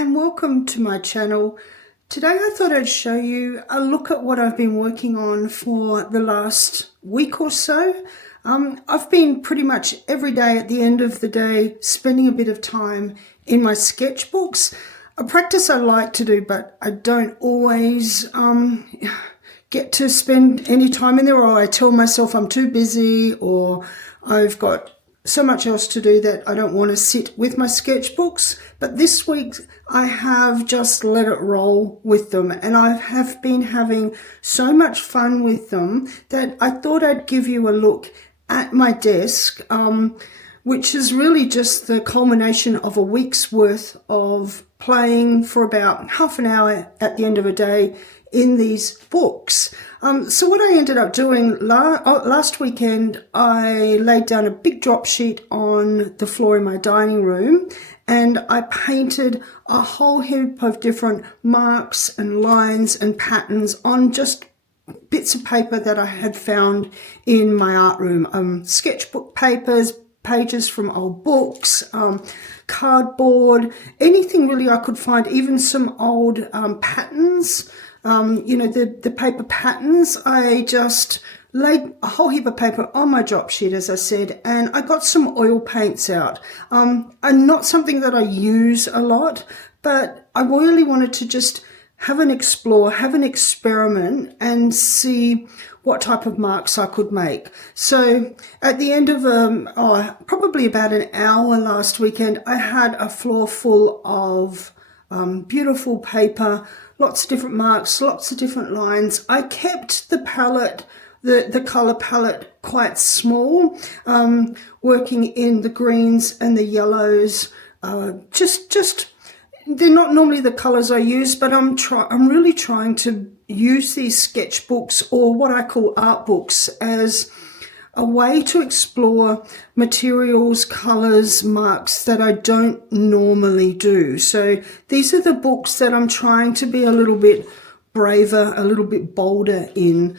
and welcome to my channel. Today I thought I'd show you a look at what I've been working on for the last week or so. I've been pretty much every day at the end of the day spending a bit of time in my sketchbooks. A practice I like to do, but I don't always get to spend any time in there, or I tell myself I'm too busy or I've got so much else to do that I don't want to sit with my sketchbooks. But this week I have just let it roll with them, and I have been having so much fun with them that I thought I'd give you a look at my desk, which is really just the culmination of a week's worth of playing for about half an hour at the end of a day in these books. So what I ended up doing last weekend, I laid down a big drop sheet on the floor in my dining room, and I painted a whole heap of different marks and lines and patterns on just bits of paper that I had found in my art room. Sketchbook papers, pages from old books, cardboard, anything really I could find, even some old patterns. The paper patterns. I just laid a whole heap of paper on my drop sheet, as I said, and I got some oil paints out. And not something that I use a lot, but I really wanted to just have an explore, have an experiment, and see what type of marks I could make. So at the end of probably about an hour last weekend, I had a floor full of beautiful paper, lots of different marks, lots of different lines. I kept the palette, the color palette, quite small, working in the greens and the yellows. Just they're not normally the colors I use, but I'm really trying to use these sketchbooks, or what I call art books, as a way to explore materials, colors, marks that I don't normally do. So these are the books that I'm trying to be a little bit braver, a little bit bolder in,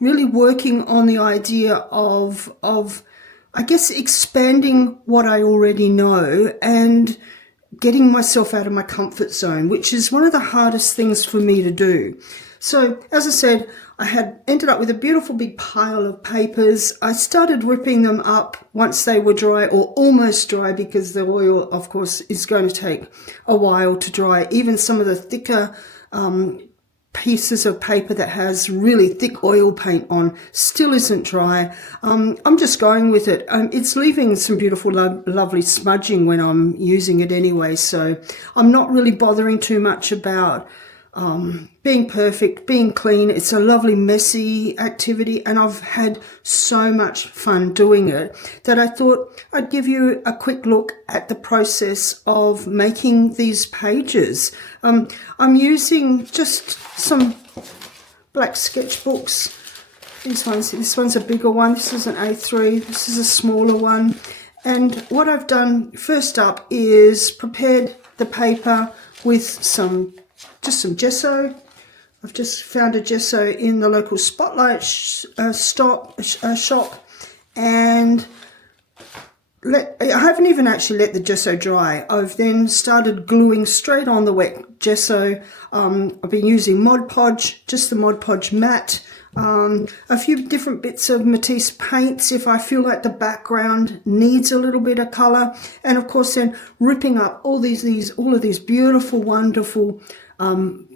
really working on the idea of I guess expanding what I already know and getting myself out of my comfort zone, which is one of the hardest things for me to do. So as I said, I had ended up with a beautiful big pile of papers. I started ripping them up once they were dry, or almost dry, because the oil, of course, is going to take a while to dry. Even some of the thicker pieces of paper that has really thick oil paint on still isn't dry. I'm just going with it. It's leaving some beautiful, lovely smudging when I'm using it anyway, so I'm not really bothering too much about being perfect, being clean. It's a lovely, messy activity, and I've had so much fun doing it that I thought I'd give you a quick look at the process of making these pages. I'm using just some black sketchbooks. This one's a bigger one. This is an A3. This is a smaller one. And what I've done first up is prepared the paper with just some gesso. I've just found a gesso in the local Spotlight shop, and I haven't even actually let the gesso dry. I've then started gluing straight on the wet gesso. I've been using Mod Podge, just the Mod Podge matte, a few different bits of Matisse paints if I feel like the background needs a little bit of color, and of course then ripping up all of these beautiful, wonderful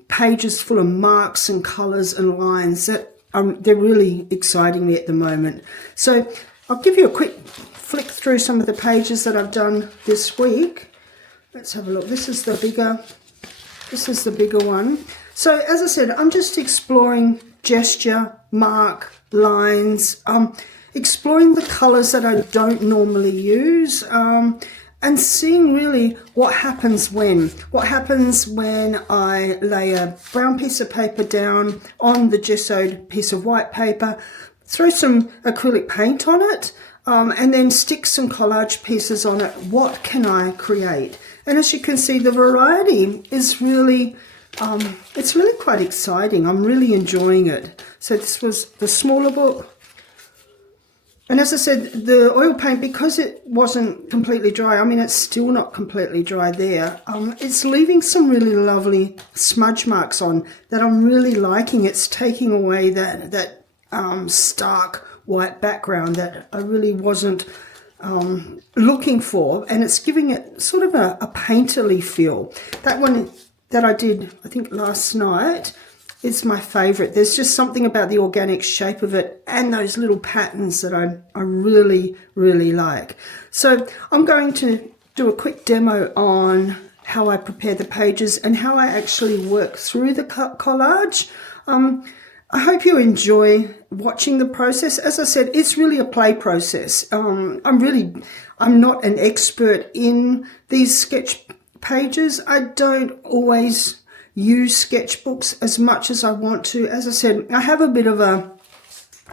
pages full of marks and colors and lines that they're really exciting me at the moment. So I'll give you a quick flick through some of the pages that I've done this week. Let's have a look. This is the bigger one. So as I said, I'm just exploring gesture, mark, lines, exploring the colors that I don't normally use, and seeing really what happens when I lay a brown piece of paper down on the gessoed piece of white paper, throw some acrylic paint on it, and then stick some collage pieces on it. What can I create? And as you can see, the variety is really, it's really quite exciting. I'm really enjoying it. So this was the smaller book. And as I said, the oil paint, because it wasn't completely dry, I mean, it's still not completely dry there. It's leaving some really lovely smudge marks on that I'm really liking. It's taking away that stark white background that I really wasn't looking for, and it's giving it sort of a painterly feel. That one that I did, I think last night, is my favorite. There's just something about the organic shape of it and those little patterns that I really, really like. So I'm going to do a quick demo on how I prepare the pages and how I actually work through the collage. I hope you enjoy watching the process. As I said, it's really a play process. I'm not an expert in these sketch pages. I don't always use sketchbooks as much as I want to. As I said, I have a bit of a,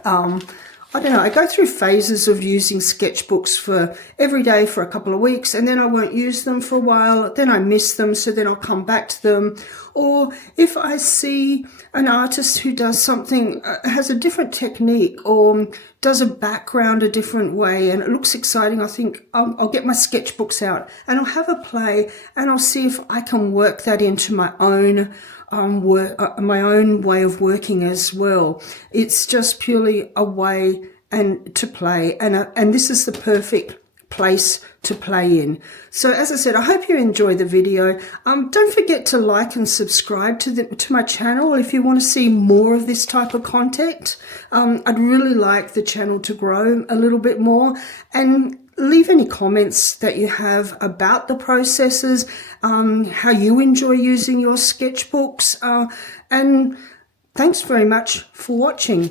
I don't know, I go through phases of using sketchbooks for every day for a couple of weeks, and then I won't use them for a while, then I miss them, so then I'll come back to them. Or if I see an artist who does something, has a different technique or does a background a different way and it looks exciting, I think I'll get my sketchbooks out and I'll have a play and I'll see if I can work that into my own my own way of working as well. It's just purely a way and to play, and this is the perfect place to play in. So as I said, I hope you enjoy the video. Don't forget to like and subscribe to my channel if you want to see more of this type of content. I'd really like the channel to grow a little bit more, and leave any comments that you have about the processes, how you enjoy using your sketchbooks, and thanks very much for watching.